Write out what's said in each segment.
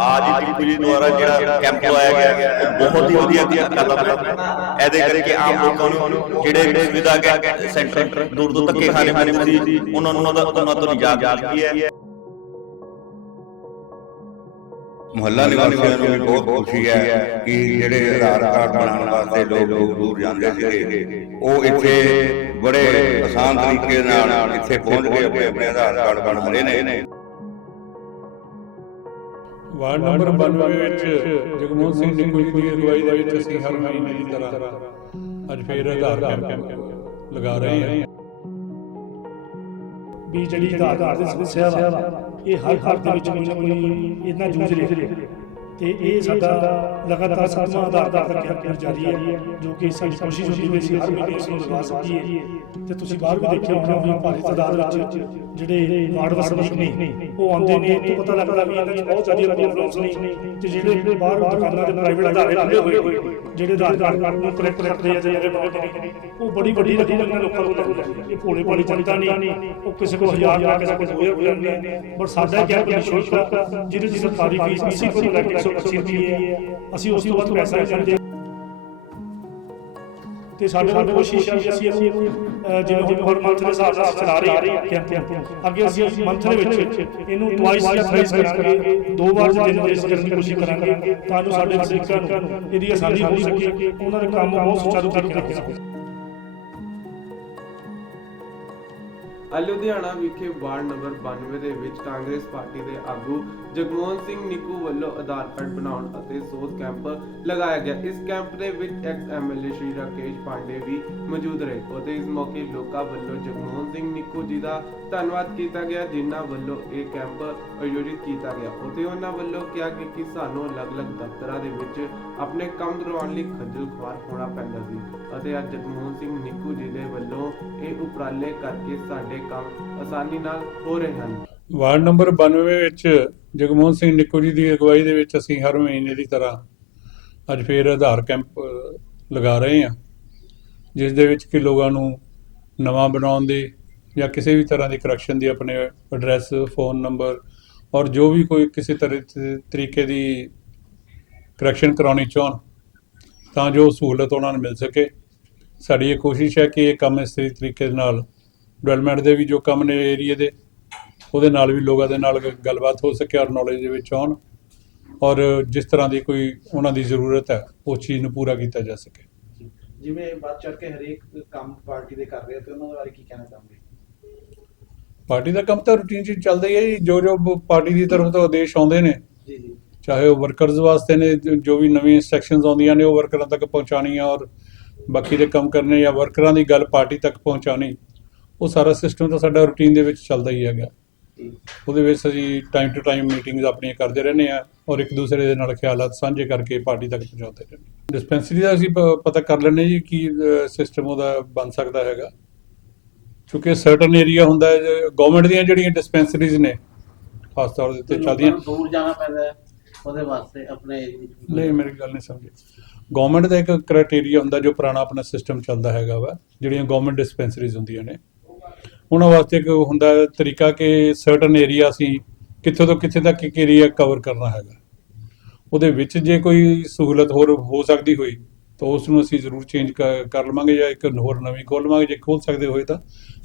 ਆਜ ਦੀ ਪੁਲਿਸ ਦੁਆਰਾ ਜਿਹੜਾ ਕੈਂਪ ਲਾਇਆ ਗਿਆ ਬਹੁਤ ਹੀ ਵਧੀਆ ਦੀ ਕਦਮ ਹੈ ਇਹਦੇ ਕਰਕੇ ਆਮ ਲੋਕਾਂ ਨੂੰ ਜਿਹੜੇ ਸੁਵਿਧਾ ਕੇ ਸੈਂਟਰ ਦੂਰ ਦੂਰ ਤੱਕ ਖਾਣੇ ਖਾਣੇ ਸੀ ਉਹਨਾਂ ਨੂੰ ਉਹਨਾਂ ਤੋਂ ਨਿਜਾਤ ਮਿਲਦੀ ਹੈ। ਮੁਹੱਲਾ ਨਿਵਾਸੀਆਂ ਨੂੰ ਵੀ ਬਹੁਤ ਖੁਸ਼ੀ ਹੈ ਕਿ ਜਿਹੜੇ ਆਧਾਰ ਕਾਰਡ ਬਣਾਉਣ ਵਾਸਤੇ ਲੋਕ ਦੂਰ ਦੂਰ ਜਾਂਦੇ ਸੀਗੇ। ਉਹ ਇੱਥੇ ਬੜੇ ਆਸਾਨ ਤਰੀਕੇ ਨਾਲ ਇੱਥੇ ਪਹੁੰਚ ਕੇ ਆਪਣੇ ਆਧਾਰ ਕਾਰਡ ਬਣਾ ਰਹੇ ਨੇ। ਵਾਰਡ ਨੰਬਰ 92 ਵਿੱਚ ਜਗਮੋਹਨ ਸਿੰਘ ਨਿੱਕੂ ਜੀ ਦੀ ਅਗਵਾਈ ਦੇ ਵਿੱਚ ਅਸੀਂ ਹਰ ਮਹੀਨੇ ਦੀ ਤਰ੍ਹਾਂ ਅੱਜ ਫੇਰ ਆਧਾਰ ਕੈਂਪ ਲਗਾ ਰਹੇ ਹਾਂ। ਵੀ ਜਿਹੜੀ ਆਧਾਰ ਦੀ ਸਮੱਸਿਆ ਵਾ, ਇਹ ਹਰ ਘਰ ਦੇ ਵਿੱਚ ਕੋਈ ਨਾ ਕੋਈ ਇਹਨਾਂ ਜੂਝ ਰਿਹਾ ਤੇ ਇਹ ਸਾਡਾ ਲਗਾਤਾਰ ਸੱਤਵਾਂ ਆਧਾਰ ਦਾ ਕੈਂਪ ਜਾਰੀ ਹੈ ਜੋ ਕਿ ਸਾਡੀ ਕੋਸ਼ਿਸ਼ ਹੁੰਦੀ ਹੈ ਅਸੀਂ ਹਰ ਮਹੀਨੇ ਇਸ ਨੂੰ ਲਗਾ ਸਕੀਏ। ਤੇ ਤੁਸੀਂ ਬਾਹਰ ਵੀ ਦੇਖਿਆ ਹੋਣਾ ਵੀ ਭਾਰੀ ਤਾਦਾਦ ਵਿੱਚ ਜਿਹੜੇ ਵਾਰਡ ਵਸਨੀਕ ਨੇ ਉਹ ਆਉਂਦੇ ਨੇ ਤੋਂ ਪਤਾ ਲੱਗਦਾ ਵੀ ਇਹਨਾਂ 'ਚ ਬਹੁਤ ਜ਼ਿਆਦਾ ਪ੍ਰੋਬਲਮਸ ਨੇ ਤੇ ਜਿਹੜੇ ਬਾਹਰ ਦੁਕਾਨਾਂ ਦੇ ਪ੍ਰਾਈਵੇਟ ਅਦਾਰੇ ਖੁੱਲੇ ਹੋਏ ਜਿਹੜੇ ਆਧਾਰ ਕਾਰਡ ਨੂੰ ਕਰੈਕਟ ਕਰਦੇ ਆ ਜਿਹੜੇ ਬਣਾਉਂਦੇ ਨੇ ਉਹ ਬੜੀ ਵੱਡੀ ਰਕਮ ਇਹਨਾਂ ਲੋਕਾਂ ਨੂੰ ਲੱਗਦੀ ਇਹ ਭੋਲੇ ਭਾਲੇ ਜਨਤਾ ਨਹੀਂ ਉਹ ਕਿਸੇ ਕੋਲ ਹਜ਼ਾਰ ਜਾਂ ਕਿਸੇ ਕੋਲ 2000 ਰੁਪਏ ਨੇ। ਪਰ ਸਾਡਾ ਕਿਆ ਕੋਈ ਨਿਸ਼ੁਲਕ ਆ, ਦੀ ਸਰਕਾਰੀ ਫੀਸ 80 ਤੋਂ ਲੈ ਕੇ 125 ਰੁਪਏ ਹੈ। ਅਸੀਂ ਉਸ ਤੋਂ ਵੱਧ ਪੈਸਾ ਨਹੀਂ ਜਾਂਦੇ ਤੇ ਸਾਡੇ ਨਾਲ ਕੋਸ਼ਿਸ਼ ਹੈ ਕਿ ਅਸੀਂ ਇਹਨੂੰ ਜਿਵੇਂ ਜਿਵੇਂ ਹਰ ਮੰਥ ਦੇ ਹਿਸਾਬ ਨਾਲ ਚਲਾ ਰਹੇ ਹਾਂ। ਅੱਗੇ ਅਸੀਂ ਮੰਥ ਦੇ ਵਿੱਚ ਇਹਨੂੰ ਟਵਾਈਸ ਜਾਂ ਥ੍ਰਾਈਸ ਕਰਾਂਗੇ। ਦੋ ਵਾਰ ਦਿਨ ਵਿੱਚ ਕਰਨ ਦੀ ਕੋਸ਼ਿਸ਼ ਕਰਾਂਗੇ ਤਾਂ ਜੋ ਸਾਡੇ ਵਸਨੀਕਾਂ ਨੂੰ ਇਹਦੀ ਆਸਾਨੀ ਹੋ ਸਕੇ। ਉਹਨਾਂ ਦਾ ਕੰਮ ਬਹੁਤ ਸੁਚਾਰੂ ਤਰੀਕੇ ਨਾਲ ਹੋ ਸਕੇ ਲੁਧਿਆਣਾ ਵਿਖੇ ਵਾਰਡ ਨੰਬਰ 92 ਦੇ ਵਿੱਚ ਕਾਂਗਰਸ ਪਾਰਟੀ ਦੇ ਆਗੂ ਜਗਮੋਹਨ ਸਿੰਘ ਨਿੱਕੂ ਵੱਲੋਂ ਆਧਾਰ ਕਾਰਡ ਬਣਾਉਣ ਅਤੇ ਸੋਧ ਕੈਂਪ ਲਗਾਇਆ ਗਿਆ। ਇਸ ਕੈਂਪ ਦੇ ਵਿੱਚ ਐਕਸ ਐਮਐਲਏ ਸ਼੍ਰੀ ਰਾਕੇਸ਼ ਪਾਂਡੇ ਵੀ ਮੌਜੂਦ ਰਹੇ। ਅਤੇ ਇਸ ਮੌਕੇ ਲੋਕਾਂ ਵੱਲੋਂ ਜਗਮੋਹਨ ਸਿੰਘ ਨਿੱਕੂ ਜੀ ਦਾ ਧੰਨਵਾਦ ਕੀਤਾ ਗਿਆ, ਜਿਨ੍ਹਾਂ ਵੱਲੋਂ ਇਹ ਕੈਂਪ ਆਯੋਜਿਤ ਕੀਤਾ ਗਿਆ। ਅਤੇ ਉਹਨਾਂ ਵੱਲੋਂ ਕਿਹਾ ਕਿ ਕਿ ਸਾਨੂੰ ਅਲੱਗ-ਅਲੱਗ ਦਫ਼ਤਰਾਂ ਦੇ ਵਿੱਚ ਆਪਣੇ ਕੰਮ ਕਰਵਾਉਣ ਲਈ ਖੱਜਲ ਖੁਆਰ ਹੋਣਾ ਪੈਂਦਾ ਸੀ। ਅਤੇ ਅੱਜ ਜਗਮੋਹਨ ਸਿੰਘ ਨਿੱਕੂ ਜੀ ਦੇ ਵੱਲੋਂ ਇਹ ਉਪਰਾਲੇ ਕਰਕੇ ਸਾਡੇ ਕੰਮ ਆਸਾਨੀ ਨਾਲ ਹੋ ਰਹੇ ਹਨ। ਵਾਰਡ ਨੰਬਰ 92 ਵਿੱਚ ਜਗਮੋਹਨ ਸਿੰਘ ਨਿੱਕੂ ਜੀ ਦੀ ਅਗਵਾਈ ਦੇ ਵਿੱਚ ਅਸੀਂ ਹਰ ਮਹੀਨੇ ਦੀ ਤਰ੍ਹਾਂ ਅੱਜ ਫੇਰ ਆਧਾਰ ਕੈਂਪ ਲਗਾ ਰਹੇ ਹਾਂ। ਜਿਸ ਦੇ ਵਿੱਚ ਕਿ ਲੋਕਾਂ ਨੂੰ ਨਵਾਂ ਬਣਾਉਣ ਦੇ ਜਾਂ ਕਿਸੇ ਵੀ ਤਰ੍ਹਾਂ ਦੀ ਕਰੈਕਸ਼ਨ ਦੀ ਆਪਣੇ ਐਡਰੈਸ ਫੋਨ ਨੰਬਰ ਔਰ ਜੋ ਵੀ ਕੋਈ ਕਿਸੇ ਤਰ੍ਹਾਂ ਤਰੀਕੇ ਦੀ ਕਰੈਕਸ਼ਨ ਕਰਾਉਣੀ ਚਾਹਣ, ਤਾਂ ਜੋ ਸਹੂਲਤ ਉਹਨਾਂ ਨੂੰ ਮਿਲ ਸਕੇ। ਸਾਡੀ ਇਹ ਕੋਸ਼ਿਸ਼ ਹੈ ਕਿ ਇਹ ਕੰਮ ਇਸ ਤਰੀਕੇ ਦੇ ਨਾਲ ਡਿਵੈਲਪਮੈਂਟ ਦੇ ਵੀ ਜੋ ਕੰਮ ਨੇ ਏਰੀਏ ਦੇ ਉਹਦੇ ਨਾਲ ਵੀ ਲੋਕਾਂ ਦੇ ਨਾਲ ਗੱਲਬਾਤ ਹੋ ਸਕੇ ਔਰ ਨੌਲੇਜ ਦੇ ਵਿੱਚ ਆਉਣ। ਔਰ ਜਿਸ ਤਰ੍ਹਾਂ ਦੀ ਕੋਈ ਉਹਨਾਂ ਦੀ ਜ਼ਰੂਰਤ ਹੈ ਉਸ ਚੀਜ਼ ਨੂੰ ਪੂਰਾ ਕੀਤਾ ਜਾ ਸਕੇ। ਜਿਵੇਂ ਵੱਧ ਚੜ ਕੇ ਹਰੇਕ ਕੰਮ ਪਾਰਟੀ ਦੇ ਕਰ ਰਹੇ ਤੇ ਉਹਨਾਂ ਬਾਰੇ ਕੀ ਕਹਿਣਾ ਚਾਹੁੰਦੇ ਪਾਰਟੀ ਦਾ ਕੰਮ ਤਾਂ ਰੂਟੀਨ 'ਚ ਚੱਲਦਾ ਹੀ ਹੈ ਜੀ। ਜੋ ਪਾਰਟੀ ਦੀ ਤਰਫ ਤੋਂ ਆਦੇਸ਼ ਆਉਂਦੇ ਨੇ। ਜੀ ਜੀ। ਚਾਹੇ ਉਹ ਵਰਕਰਸ ਵਾਸਤੇ ਨੇ ਜੋ- ਵੀ ਨਵੀਂ ਇਨਸਟਰਕਸ਼ਨਸ ਆਉਂਦੀਆਂ ਨੇ ਉਹ ਵਰਕਰਾਂ ਤੱਕ ਪਹੁੰਚਾਉਣੀਆਂ ਔਰ ਬਾਕੀ ਦੇ ਕੰਮ ਕਰਨੇ ਜਾਂ ਵਰਕਰਾਂ ਦੀ ਗੱਲ ਪਾਰਟੀ ਤੱਕ ਪਹੁੰਚਾਉਣੀ। ਉਹ ਸਾਰਾ ਸਿਸਟਮ ਤਾਂ ਸਾਡਾ ਰੂਟੀਨ ਦੇ ਵਿੱਚ ਚੱਲਦਾ ਹੀ ਹੈਗਾ। ਉਹਦੇ ਵਿੱਚ ਅਸੀਂ ਟਾਈਮ ਟੂ ਟਾਈਮ ਮੀਟਿੰਗਸ ਆਪਣੀਆਂ ਕਰਦੇ ਰਹਿੰਦੇ ਆ ਔਰ ਇੱਕ ਦੂਸਰੇ ਦੇ ਨਾਲ ਖਿਆਲਾਤ ਸਾਂਝੇ ਕਰਕੇ ਪਾਰਟੀ ਤੱਕ ਪਹੁੰਚਾਉਂਦੇ ਰਹਿੰਦੇ ਡਿਸਪੈਂਸਰੀ ਦਾ ਅਸੀਂ ਪਤਾ ਕਰ ਲੈਂਦੇ ਜੀ ਕੀ ਸਿਸਟਮ ਉਹਦਾ ਬਣ ਸਕਦਾ ਹੈਗਾ। ਕਿਉਂਕਿ ਸਰਟਨ ਏਰੀਆ ਹੁੰਦਾ ਹੈ ਗਵਰਨਮੈਂਟ ਦੀਆਂ ਜਿਹੜੀਆਂ ਡਿਸਪੈਂਸਰੀਜ਼ ਨੇ ਖਾਸ ਤੌਰ ਦੇ ਉੱਤੇ ਚੱਲਦੀਆਂ। ਦੂਰ ਜਾਣਾ ਪੈਂਦਾ ਉਹਦੇ ਵਾਸਤੇ ਆਪਣੇ ਨਹੀਂ ਮੇਰੀ ਗੱਲ ਨਹੀਂ ਸਮਝੇ। ਗਵਰਨਮੈਂਟ ਦਾ ਇੱਕ ਕ੍ਰਾਈਟੇਰੀਆ ਹੁੰਦਾ ਜੋ ਪੁਰਾਣਾ ਆਪਣਾ ਸਿਸਟਮ ਚੱਲਦਾ ਹੈਗਾ ਵਾ ਜਿਹੜੀਆਂ ਗਵਰਨਮੈਂਟ ਡਿਸਪੈਂਸਰੀਜ਼ ਹੁੰਦੀਆਂ ਨੇ। ਉਹਨਾਂ ਵਾਸਤੇ ਇੱਕ ਹੁੰਦਾ ਤਰੀਕਾ ਕਿ ਸਰਟਨ ਏਰੀਆ ਅਸੀਂ ਕਿੱਥੇ ਤੋਂ ਕਿੱਥੇ ਤੱਕ ਇੱਕ ਏਰੀਆ ਕਵਰ ਕਰਨਾ ਹੈਗਾ। ਉਹਦੇ ਵਿੱਚ ਜੇ ਕੋਈ ਸਹੂਲਤ ਹੋਰ ਹੋ ਸਕਦੀ ਹੋਈ, ਤਾਂ ਉਸ ਨੂੰ ਅਸੀਂ ਜ਼ਰੂਰ ਚੇਂਜ ਕਰ ਲਵਾਂਗੇ ਜਾਂ ਇੱਕ ਹੋਰ ਨਵੀਂ ਖੋਲ ਲਵਾਂਗੇ, ਜੇ ਖੋਲ ਸਕਦੇ ਹੋਏ ਤਾਂ।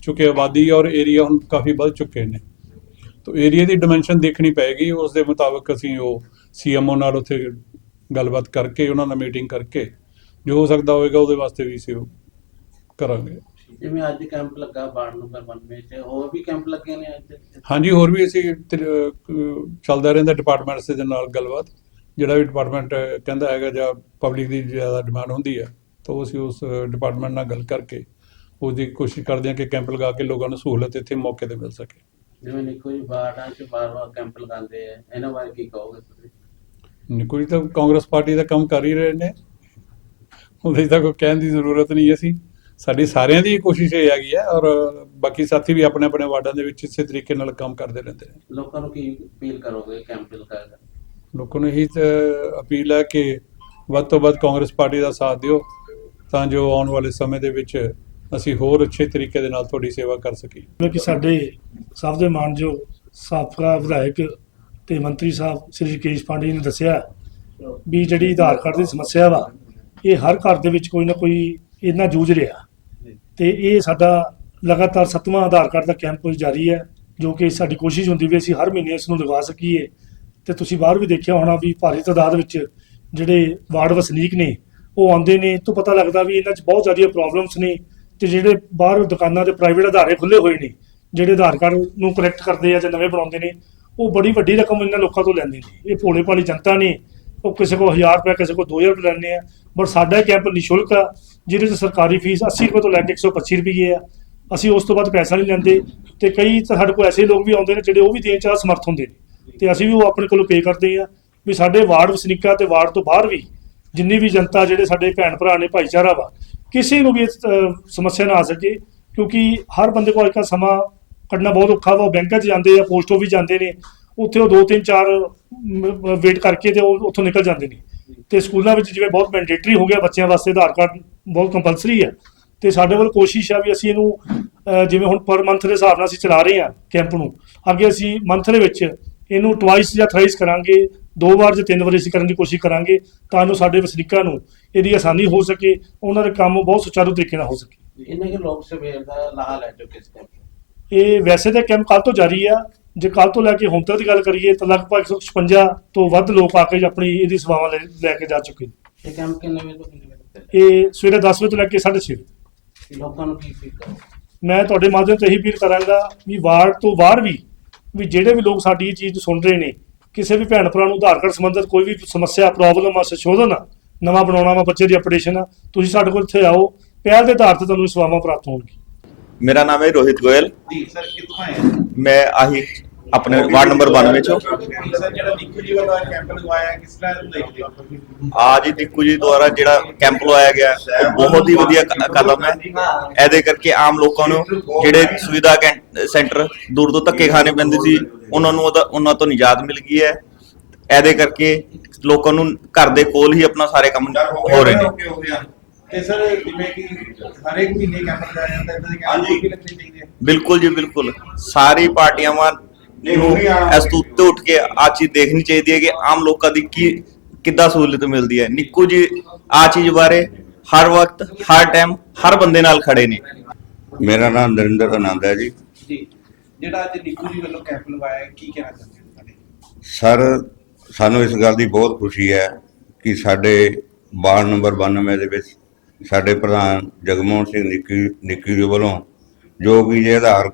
ਕਿਉਂਕਿ ਆਬਾਦੀ ਔਰ ਏਰੀਆ ਹੁਣ ਕਾਫੀ ਵੱਧ ਚੁੱਕੇ ਨੇ। ਤਾਂ ਏਰੀਆ ਦੀ ਡਾਈਮੈਂਸ਼ਨ ਦੇਖਣੀ ਪਏਗੀ ਉਸ ਦੇ ਮੁਤਾਬਕ ਅਸੀਂ ਉਹ ਸੀਐਮਓ ਨਾਲ ਉੱਥੇ ਗੱਲਬਾਤ ਕਰਕੇ, ਉਹਨਾਂ ਨਾਲ ਮੀਟਿੰਗ ਕਰਕੇ, ਜੋ ਹੋ ਸਕਦਾ ਹੋਵੇਗਾ ਉਹਦੇ ਵਾਸਤੇ ਵੀ ਅਸੀਂ ਉਹ ਕਰਾਂਗੇ। ਜਿਵੇਂ ਅੱਜ ਕੈਂਪ ਲੱਗਾ ਬਾੜ ਨੰਬਰ 92 ਚ ਹੋਰ ਵੀ ਕੈਂਪ ਲੱਗੇ ਨੇ ਅੱਜ? ਹਾਂਜੀ ਹੋਰ ਵੀ ਅਸੀਂ ਤੇ, ਚੱਲਦਾ ਰਹਿੰਦਾ ਡਿਪਾਰਟਮੈਂਟਸ ਦੇ ਨਾਲ ਗੱਲਬਾਤ ਜਿਹੜਾ ਵੀ ਡਿਪਾਰਟਮੈਂਟ ਕਹਿੰਦਾ ਹੈਗਾ ਜਾਂ ਪਬਲਿਕ ਦੀ ਜ਼ਿਆਦਾ ਡਿਮਾਂਡ ਹੁੰਦੀ ਹੈ ਤਾਂ ਉਹ ਅਸੀਂ ਉਸ ਡਿਪਾਰਟਮੈਂਟ ਨਾਲ ਗੱਲ ਕਰਕੇ ਉਸ ਦੀ ਕੋਸ਼ਿਸ਼ ਕਰਦੇ ਹਾਂ ਕਿ ਕੈਂਪ ਲਗਾ ਕੇ ਲੋਕਾਂ ਨੂੰ ਸਹੂਲਤ ਇੱਥੇ ਮੌਕੇ ਤੇ ਮਿਲ ਸਕੇ। ਜਿਵੇਂ ਨਿੱਕੋ ਜੀ ਬਾੜਾਂ ਚ ਬਾਰ-ਬਾਰ ਕੈਂਪ ਲਗਾਉਂਦੇ ਆ ਇਹਨਾਂ ਬਾਰੇ ਕੀ ਕਹੋਗੇ ਤੁਸੀਂ? ਨਿਕੂ ਜੀ ਤਾਂ ਕਾਂਗਰਸ ਪਾਰਟੀ ਦਾ ਕੰਮ ਕਰ ਹੀ ਰਹੇ ਨੇ ਉਹਦੇ ਤਾਂ ਕੋਈ ਕਹਿਣ ਦੀ ਜ਼ਰੂਰਤ ਨਹੀਂ ਅਸੀਂ। ਸਾਡੀ ਸਾਰਿਆਂ ਦੀ ਕੋਸ਼ਿਸ਼ ਇਹ ਹੈਗੀ ਹੈ ਔਰ ਬਾਕੀ ਸਾਥੀ ਵੀ ਆਪਣੇ ਆਪਣੇ ਵਾਰਡਾਂ ਦੇ ਵਿੱਚ ਇਸੇ ਤਰੀਕੇ ਨਾਲ ਕੰਮ ਕਰਦੇ ਰਹਿੰਦੇ ਨੇ। ਲੋਕਾਂ ਨੂੰ ਕੀ ਅਪੀਲ ਕਰੋਗੇ ਕੈਂਪ ਲਗਾਇਆ ਲੋਕਾਂ ਨੂੰ ਇਹੀ ਅਪੀਲ ਹੈ ਕਿ ਵੱਧ ਤੋਂ ਵੱਧ ਕਾਂਗਰਸ ਪਾਰਟੀ ਦਾ ਸਾਥ ਦਿਓ ਤਾਂ ਜੋ ਆਉਣ ਵਾਲੇ ਸਮੇਂ ਦੇ ਵਿੱਚ ਅਸੀਂ ਹੋਰ ਅੱਛੇ ਤਰੀਕੇ ਦੇ ਨਾਲ ਤੁਹਾਡੀ ਸੇਵਾ ਕਰ ਸਕੀਏ। ਕਿ ਸਾਡੇ ਸਭ ਦੇ ਮਾਨਯੋਗ ਸਾਬਕਾ ਵਿਧਾਇਕ ਤੇ ਮੰਤਰੀ ਸਾਹਿਬ ਸ੍ਰੀ ਕੇਸ਼ ਪਾਂਡੇ ਜੀ ਨੇ ਦੱਸਿਆ ਵੀ ਜਿਹੜੀ ਆਧਾਰ ਕਾਰਡ ਦੀ ਸਮੱਸਿਆ ਵਾ ਇਹ ਹਰ ਘਰ ਦੇ ਵਿੱਚ ਕੋਈ ਨਾ ਕੋਈ ਇਹਨਾਂ ਜੂਝ ਰਿਹਾ। ਤੇ ਇਹ ਸਾਡਾ ਲਗਾਤਾਰ ਸੱਤਵਾਂ ਆਧਾਰ ਕਾਰਡ ਦਾ ਕੈਂਪ ਜਾਰੀ ਹੈ, ਜੋ ਕਿ ਸਾਡੀ ਕੋਸ਼ਿਸ਼ ਹੁੰਦੀ ਵੀ ਅਸੀਂ ਹਰ ਮਹੀਨੇ ਇਸ ਨੂੰ ਲਗਾ ਸਕੀਏ। ਤੇ ਤੁਸੀਂ ਬਾਹਰ ਵੀ ਦੇਖਿਆ ਹੋਣਾ ਵੀ ਭਾਰੀ ਤਾਦਾਦ ਵਿੱਚ ਜਿਹੜੇ ਵਾਰਡ ਵਸਨੀਕ ਨੇ, ਉਹ ਆਉਂਦੇ ਨੇ। ਤਾਂ ਪਤਾ ਲੱਗਦਾ ਵੀ ਇਹਨਾਂ 'ਚ ਬਹੁਤ ਜ਼ਿਆਦਾ ਪ੍ਰੋਬਲਮਸ ਨੇ ਤੇ ਜਿਹੜੇ ਬਾਹਰ ਦੁਕਾਨਾਂ ਦੇ ਪ੍ਰਾਈਵੇਟ ਆਧਾਰੇ ਖੁੱਲੇ ਹੋਏ ਨੇ, ਜਿਹੜੇ ਆਧਾਰ ਕਾਰਡ ਨੂੰ ਕਲੈਕਟ ਕਰਦੇ ਆ ਜਾਂ ਨਵੇਂ ਬਣਾਉਂਦੇ ਨੇ, ਉਹ ਬੜੀ ਵੱਡੀ ਰਕਮ ਇਹਨਾਂ ਲੋਕਾਂ ਤੋਂ ਲੈਂਦੇ ਨੇ। ਇਹ ਭੋਲੇ ਭਾਲੀ ਜਨਤਾ ਨੇ, ਉਹ ਕਿਸੇ ਕੋਲ 1000 ਰੁਪਏ, ਕਿਸੇ ਕੋਲ 2000 ਰੁਪਏ ਲੈਂਦੇ ਆ। ਪਰ ਸਾਡਾ ਕੈਂਪ ਨਿਸ਼ੁਲਕ ਆ, ਜਿਹਦੇ 'ਚ ਸਰਕਾਰੀ ਫੀਸ 80 ਰੁਪਏ ਤੋਂ ਲੈ ਕੇ 125 ਰੁਪਏ ਆ। ਅਸੀਂ ਉਸ ਤੋਂ ਬਾਅਦ ਪੈਸਾ ਨਹੀਂ ਲੈਂਦੇ ਤੇ ਕਈ ਤਾਂ ਸਾਡੇ ਕੋਲ ਐਸੇ ਲੋਕ ਵੀ ਆਉਂਦੇ ਨੇ ਜਿਹੜੇ ਉਹ ਵੀ ਦੇਣ ਚ ਅਸਮਰਥ ਹੁੰਦੇ ਨੇ। ਤੇ ਅਸੀਂ ਵੀ ਉਹ ਆਪਣੇ ਕੋਲੋਂ ਪੇ ਕਰਦੇ ਆ ਵੀ ਸਾਡੇ ਵਾਰਡ ਵਸਨੀਕਾਂ ਤੇ ਵਾਰਡ ਤੋਂ ਬਾਹਰ ਵੀ ਜਿੰਨੀ ਵੀ ਜਨਤਾ ਜਿਹੜੇ ਸਾਡੇ ਭੈਣ ਭਰਾ ਨੇ, ਭਾਈਚਾਰਾ ਵਾ, ਕਿਸੇ ਨੂੰ ਵੀ ਸਮੱਸਿਆ ਨਾ ਆ ਸਕੇ। ਕਿਉਂਕਿ ਹਰ ਬੰਦੇ ਕੋਲ ਅੱਜ ਸਮਾਂ ਕੱਢਣਾ ਬਹੁਤ ਔਖਾ ਵਾ, ਉਹ ਬੈਂਕਾਂ 'ਚ ਜਾਂਦੇ ਆ, ਪੋਸਟ ਆਫਿਸ ਜਾਂਦੇ ਨੇ, ਉੱਥੇ ਉਹ 2 3 4 ਵੇਟ ਕਰਕੇ ਤੇ ਉਹ ਉੱਥੋਂ ਨਿਕਲ ਜਾਂਦੇ ਨੇ। ਤੇ ਸਕੂਲਾਂ ਵਿੱਚ ਜਿਵੇਂ ਬਹੁਤ ਮੈਂਡੇਟਰੀ ਹੋ ਗਿਆ ਬੱਚਿਆਂ ਵਾਸਤੇ ਆਧਾਰ ਕਾਰਡ ਬਹੁਤ ਕੰਪਲਸਰੀ ਹੈ। ਤੇ ਸਾਡੇ ਵੱਲ ਕੋਸ਼ਿਸ਼ ਆ ਵੀ ਅਸੀਂ ਇਹਨੂੰ ਜਿਵੇਂ ਹੁਣ ਪਰ ਮੰਥ ਦੇ ਹਿਸਾਬ ਨਾਲ ਅਸੀਂ ਚਲਾ ਰਹੇ ਹਾਂ ਕੈਂਪ ਨੂੰ ਅੱਗੇ ਅਸੀਂ ਮੰਥ ਦੇ ਵਿੱਚ ਇਹਨੂੰ ਟਵਾਈਸ ਜਾਂ ਥਰਾਈਸ ਕਰਾਂਗੇ ਦੋ ਵਾਰ ਜਾਂ ਤਿੰਨ ਵਾਰ ਅਸੀਂ ਕਰਨ ਦੀ ਕੋਸ਼ਿਸ਼ ਕਰਾਂਗੇ ਤਾਂ ਜੋ ਸਾਡੇ ਵਸਨੀਕਾਂ ਨੂੰ ਇਹਦੀ ਆਸਾਨੀ ਹੋ ਸਕੇ ਉਹਨਾਂ ਦੇ ਕੰਮ ਬਹੁਤ ਸੁਚਾਰੂ ਤਰੀਕੇ ਨਾਲ ਹੋ ਸਕੇ। ਇੰਨੇ ਕਿ ਲੋਕ ਸਵੇਰ ਦਾ ਲਾਹਾ ਲੈ ਇਸ ਕੈਂਪ ਇਹ ਵੈਸੇ ਤਾਂ ਕੈਂਪ ਕੱਲ ਤੋਂ ਜਾਰੀ ਆ ਜੇ ਕੱਲ ਤੋਂ ਲੈ ਕੇ ਹੁਣ ਤੱਕ ਦੀ ਗੱਲ ਕਰੀਏ ਤਾਂ ਲਗਭਗ 156 ਤੋਂ ਵੱਧ ਲੋਕ ਆ ਕੇ ਆਪਣੀ ਇਹਦੀ ਸੇਵਾਵਾਂ ਲੈ ਲੈ ਕੇ ਜਾ ਚੁੱਕੇ ਨੇ। ਇਹ ਕੈਂਪ ਕਿੰਨੇ ਵਜੇ ਤੋਂ ਕਿੰਨੇ ਵਜੇ ਤੱਕ? ਇਹ ਸਵੇਰੇ 10 ਵਜੇ ਤੋਂ ਲੈ ਕੇ 6:30 ਵਜੇ ਲੋਕਾਂ ਨੂੰ ਕੀ ਫੀਲ ਕਰੋ ਮੈਂ ਤੁਹਾਡੇ ਮਾਧਿਅਮ ਤੋਂ ਇਹੀ ਅਪੀਲ ਕਰਾਂਗਾ ਵੀ ਵਾਰਡ ਤੋਂ ਬਾਹਰ ਵੀ ਵੀ ਜਿਹੜੇ ਵੀ ਲੋਕ ਸਾਡੀ ਇਹ ਚੀਜ਼ ਸੁਣ ਰਹੇ ਨੇ ਕਿਸੇ ਵੀ ਭੈਣ ਭਰਾ ਨੂੰ ਆਧਾਰ ਕਾਰਡ ਸੰਬੰਧਿਤ ਕੋਈ ਵੀ ਸਮੱਸਿਆ ਪ੍ਰੋਬਲਮ ਆ ਸੰਸ਼ੋਧਨ ਆ ਨਵਾਂ ਬਣਾਉਣਾ ਵਾ ਬੱਚੇ ਦੀ ਅਪਡੇਸ਼ਨ ਆ ਤੁਸੀਂ ਸਾਡੇ ਕੋਲ ਇੱਥੇ ਆਓ ਪਹਿਲ ਦੇ ਆਧਾਰ ਤੇ ਤੁਹਾਨੂੰ ਇਹ ਸੇਵਾਵਾਂ ਪ੍ਰਾਪਤ ਹੋਣਗੀਆਂ। ਮੇਰਾ ਨਾਮ ਹੈ ਰੋਹਿਤ ਗੋਇਲ। ਜੀ ਸਰ ਕਿੱਥੋਂ ਆਏ ਮੈਂ ਆਹੀ ਆਪਣੇ ਵਾਰਡ ਨੰਬਰ 92 ਚੋਂ ਕੈਂਪ ਦੁਆਰਾ ਜਿਹੜਾ ਕੈਂਪ ਲਗਾਇਆ ਗਿਆ ਬਹੁਤ ਹੀ ਵਧੀਆ ਕਦਮ ਹੈ। ਇਹਦੇ ਕਰਕੇ ਆਮ ਲੋਕਾਂ ਨੂੰ ਜਿਹੜੇ ਸੁਵਿਧਾ ਸੈਂਟਰ ਦੂਰ ਤੋਂ ਧੱਕੇ ਖਾਣੇ ਪੈਂਦੇ ਸੀ ਉਹਨਾਂ ਨੂੰ ਉਹਦਾ ਉਹਨਾਂ ਤੋਂ ਨਿਜਾਤ ਮਿਲ ਗਈ ਹੈ। ਇਹਦੇ ਕਰਕੇ ਲੋਕਾਂ ਨੂੰ ਘਰ ਦੇ ਕੋਲ ਹੀ ਆਪਣਾ ਸਾਰੇ ਕੰਮ ਹੋ ਰਹੇ ਨੇ। ਤੇ ਸਰ ਜਿਵੇਂ ਕਿ ਹਰ ਇੱਕ ਮਹੀਨੇ ਕੈਂਪ ਲਗਾਇਆ ਜਾਂਦਾ ਹੈ ਤਾਂ ਕੈਂਪ ਵੀ ਲੱਗਣੇ ਚਾਹੀਦੇ ਆ? ਬਿਲਕੁਲ ਜੀ ਬਿਲਕੁਲ। ਸਾਰੀ ਪਾਰਟੀਆਂ ਨੂੰ ਇਸ ਤੋਂ ਉੱਤੇ ਉੱਠ ਕੇ ਆ ਚੀਜ਼ ਦੇਖਣੀ ਚਾਹੀਦੀ ਹੈ ਕਿ ਆਮ ਲੋਕਾਂ ਦੀ ਕੀ ਕਿੱਦਾਂ ਸਹੂਲਤ ਮਿਲਦੀ ਹੈ। ਨਿੱਕੂ ਜੀ ਆ ਚੀਜ਼ ਬਾਰੇ ਹਰ ਵਕਤ ਹਰ ਟਾਈਮ ਹਰ ਬੰਦੇ ਨਾਲ ਖੜੇ ਨੇ। ਮੇਰਾ ਨਾਮ ਨਰਿੰਦਰ ਆਨੰਦ ਹੈ ਜੀ। ਜੀ। ਜਿਹੜਾ ਅੱਜ ਨਿੱਕੂ ਜੀ ਵੱਲੋਂ ਕੈਂਪ ਲਗਵਾਇਆ ਹੈ, ਕੀ ਕਹਿਣਾ ਚਾਹੁੰਦੇ ਹੋ ਤੁਹਾਡੇ? ਸਰ ਸਾਨੂੰ ਇਸ ਗੱਲ ਦੀ ਬਹੁਤ ਖੁਸ਼ੀ ਹੈ ਕਿ ਸਾਡੇ ਵਾਰਡ ਨੰਬਰ 92 ਦੇ ਵਿੱਚ ਸਾਡੇ ਪ੍ਰਧਾਨ ਜਗਮੋਹਨ ਸਿੰਘ ਨਿੱਕੀ ਨਿੱਕੀ ਜੀ ਵੱਲੋਂ, ਜੋ ਕਿ ਇਹ ਆਧਾਰ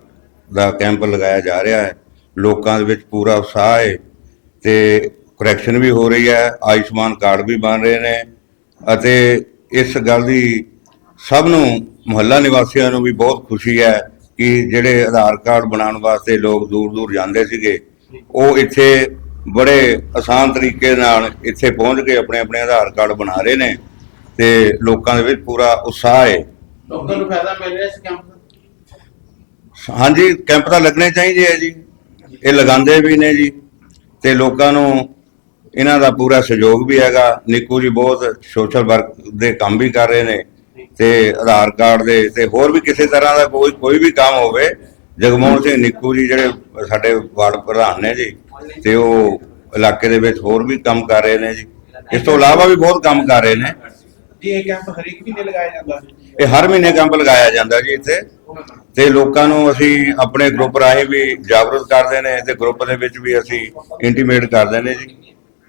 ਦਾ ਕੈਂਪ ਲਗਾਇਆ ਜਾ ਰਿਹਾ ਹੈ, ਲੋਕਾਂ ਦੇ ਵਿੱਚ ਪੂਰਾ ਉਤਸ਼ਾਹ ਹੈ ਤੇ ਕਰੈਕਸ਼ਨ ਵੀ ਹੋ ਰਹੀ ਹੈ, ਆਯੁਸ਼ਮਾਨ ਕਾਰਡ ਵੀ ਬਣ ਰਹੇ ਨੇ ਅਤੇ ਇਸ ਗੱਲ ਦੀ ਸਭ ਨੂੰ, ਮੁਹੱਲਾ ਨਿਵਾਸੀਆਂ ਨੂੰ ਵੀ ਬਹੁਤ ਖੁਸ਼ੀ ਹੈ ਕਿ ਜਿਹੜੇ ਆਧਾਰ ਕਾਰਡ ਬਣਾਉਣ ਵਾਸਤੇ ਲੋਕ ਦੂਰ ਦੂਰ ਜਾਂਦੇ ਸੀਗੇ, ਉਹ ਇੱਥੇ ਬੜੇ ਆਸਾਨ ਤਰੀਕੇ ਨਾਲ ਇੱਥੇ ਪਹੁੰਚ ਕੇ ਆਪਣੇ ਆਪਣੇ ਆਧਾਰ ਕਾਰਡ ਬਣਾ ਰਹੇ ਨੇ। ਤੇ ਲੋਕਾਂ ਦੇ ਵਿੱਚ ਪੂਰਾ ਉਤਸ਼ਾਹ ਹੈ। ਲੋਕਾਂ ਨੂੰ ਫਾਇਦਾ ਮਿਲ ਰਿਹਾ ਇਸ ਕੈਂਪ ਦਾ? ਹਾਂਜੀ ਕੈਂਪ ਤਾਂ ਲੱਗਣੇ ਚਾਹੀਦੇ ਆ ਜੀ। ਇਹ ਲਗਾਉਂਦੇ ਵੀ ਨੇ ਜੀ। ਤੇ ਲੋਕਾਂ ਨੂੰ ਇਹਨਾਂ ਦਾ ਪੂਰਾ ਸਹਿਯੋਗ ਵੀ ਹੈਗਾ। ਨਿੱਕੂ ਜੀ ਬਹੁਤ ਸੋਸ਼ਲ ਵਰਕ ਦੇ ਕੰਮ ਵੀ ਕਰ ਰਹੇ ਨੇ। ਤੇ ਆਧਾਰ ਕਾਰਡ ਦੇ ਤੇ ਹੋਰ ਵੀ ਕਿਸੇ ਤਰ੍ਹਾਂ ਦਾ ਕੋਈ ਕੋਈ ਵੀ ਕੰਮ ਹੋਵੇ ਜਗਮੋਹਨ ਸਿੰਘ ਨਿੱਕੂ ਜੀ ਜਿਹੜੇ ਸਾਡੇ ਵਾਰਡ ਪ੍ਰਧਾਨ ਨੇ ਜੀ ਤੇ ਉਹ ਇਲਾਕੇ ਦੇ ਵਿੱਚ ਹੋਰ ਵੀ ਕੰਮ ਕਰ ਰਹੇ ਨੇ ਜੀ। ਇਸ ਤੋਂ ਇਲਾਵਾ ਵੀ ਬਹੁਤ ਕੰਮ ਕਰ ਰਹੇ ਨੇ। ਜੀ ਇਹ ਕੈਂਪ ਹਰ ਇੱਕ ਮਹੀਨੇ ਲਗਾਇਆ ਜਾਂਦਾ। ਇਹ ਹਰ ਮਹੀਨੇ ਕੈਂਪ ਲਗਾਇਆ ਜਾਂਦਾ ਜੀ ਇੱਥੇ। ਤੇ ਲੋਕਾਂ ਨੂੰ ਅਸੀਂ ਆਪਣੇ ਗਰੁੱਪ ਰਾਹੀਂ ਵੀ ਜਾਗਰੂਕ ਕਰਦੇ ਨੇ ਤੇ ਗਰੁੱਪ ਦੇ ਵਿੱਚ ਵੀ ਅਸੀਂ ਇੰਟੀਮੇਟ ਕਰਦੇ ਨੇ ਜੀ।